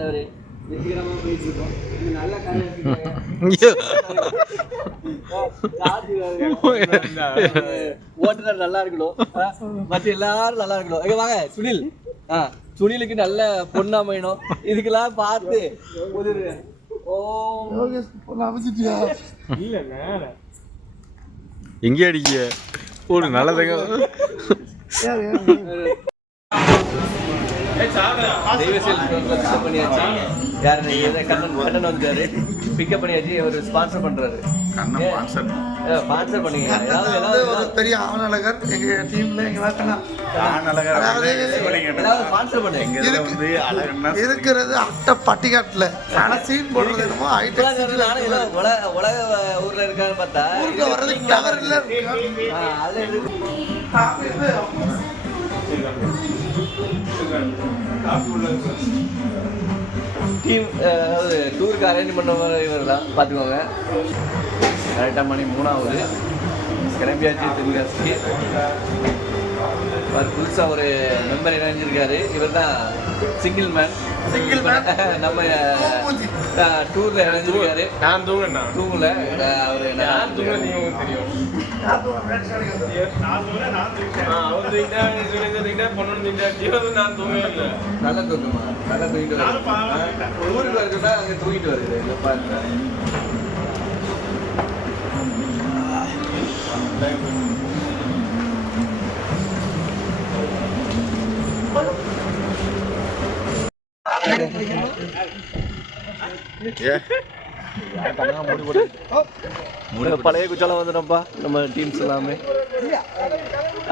ஆண்டவரே வெற்றிகரமாக போயிட்டு இருக்கோம். இது நல்ல ஓட்டுநர் நல்லா இருக்கணும், மற்ற எல்லாரும் நல்லா இருக்கணும். எங்க வாங்க சுனில், சுனிலுக்கு நல்ல பொண்ணு அமையணும். இதுக்கெல்லாம் பார்த்து எங்கே அடிக்க ஒரு நல்லதுங்க. பிக்கப் பண்ணியாச்சு. யாரு கண்ணன் வந்துட்டாரு, பிக்கப் பண்ணியாச்சு. அவர் ஸ்பான்சர் பண்றாரு. ஸ்பான்சர் பண்ணீங்க. ஒரு பெரிய ஆவணழகர் எங்க டீம்ல இருக்கிறது அட்ட பட்டிக்காட்டுல. ஆனா சீன் போடுறது என்னமோ உலக ஊர்ல இருக்கான்னு பார்த்தா ஊர்ல வர்றது டவர் இல்ல. டீம் அதாவது டூருக்கு அரேஞ்ச் பண்ண இவர் தான் பார்த்துக்கோங்க. கரெக்டாக மணி 3 கிளம்பியாச்சு தென்காசிக்கு. புதுசாக ஒரு மெம்பர் இணைஞ்சிருக்காரு. இவர் தான் சிங்கிள் மேன் நம்ம டூரில் இணைஞ்சிருக்காரு. நான் தூங்கல அவர் தெரியும். நல்லா தூக்கமா, நல்லா தூங்கிட்டு வருது. ஊருக்கு வருதுன்னா அங்கே தூங்கிட்டு வருது. இல்லைப்பா பழைய குச்சாலம் வந்துடும்ப்பா நம்ம டீம்ஸ் எல்லாமே.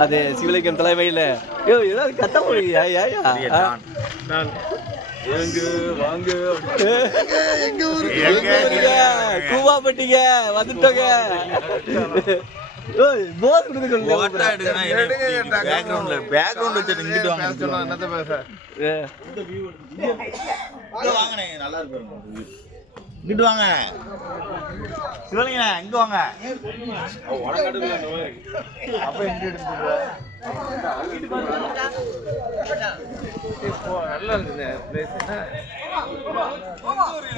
அது சிவலிங்கம் தலைமையில் ஏதாவது கத்த முடியா? கூவாப்பட்டிங்க வந்துட்டோங்க. இங்கிட்டு வாங்க சிவலிங்க, இங்க வாங்க.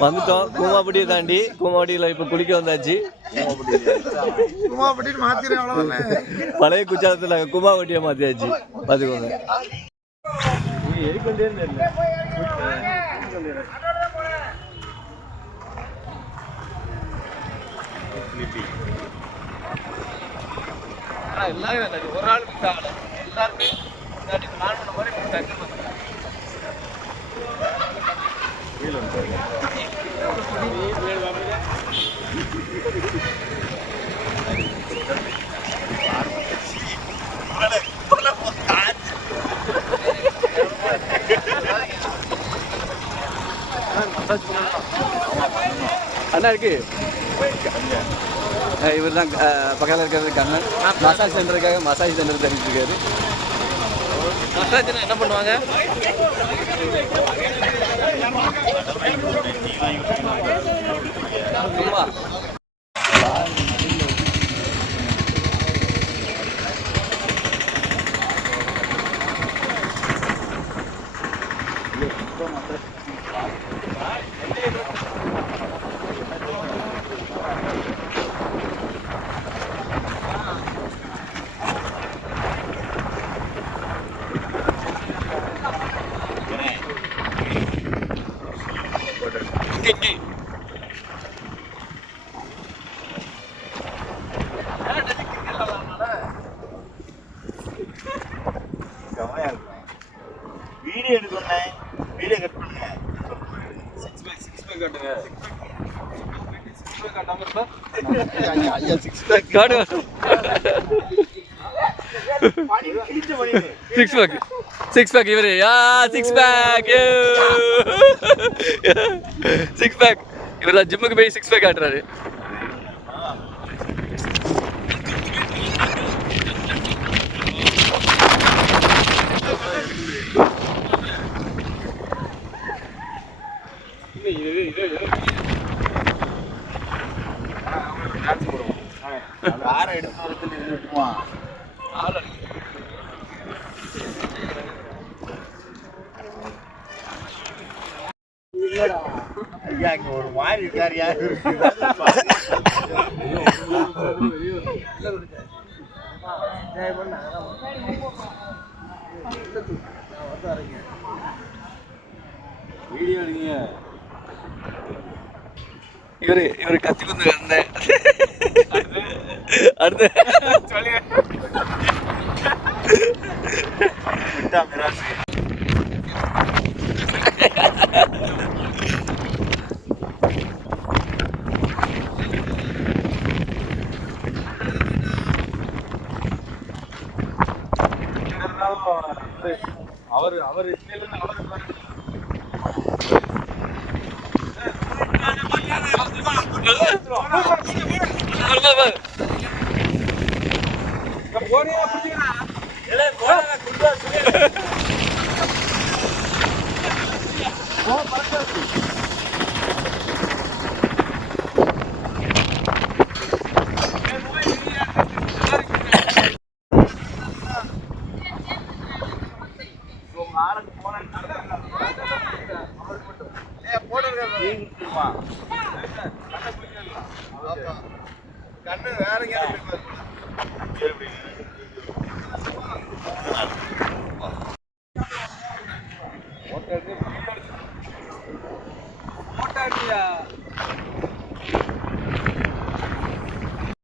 வந்துட்டோம் கூமாப்பட்டியை தாண்டி. கூமாப்பட்டியில் இப்போ குளிக்க வந்தாச்சு. பழைய குச்சாலத்தில் கூமாப்பட்டியை மாற்றியாச்சு. பார்த்துக்கோங்க. எல்லாரும் ஒரு ஆள் மிஸ் ஆகலை. எல்லாருமே பிளான் பண்ண மாதிரி அண்ணா இருக்கு. இவர் தான் பக்கத்தில் இருக்கிறது கண்ணன். மசாஜ் சென்டருக்காக மசாஜ் சென்டர் தெரிவிட்டு இருக்காரு. மசாஜ் என்ன பண்ணுவாங்க? சும்மா வீடியோ எடுக்கணும். வீடியோ கட் பண்ணுங்க. 6 பேக் காட்டுங்க. 6 பேக் காட்டாம இருந்தா ஐயா 6 பேக் காடு. 6 பேக் இவரே. 6 பேக் 6 பேக் இவரெல்லாம் ஜிம்முக்கு போய் 6 பேக் காட்டுறாரு. காரை எடுத்து நிறுத்துவான். ஐயா இங்க ஒரு மாதிரி இருக்காரு யாரு வீடியோ எடுங்க. இவரு கத்தி குந்து வந்தேன் அடுத்து விட்டா மிராசு அவர் கண்ணு வேற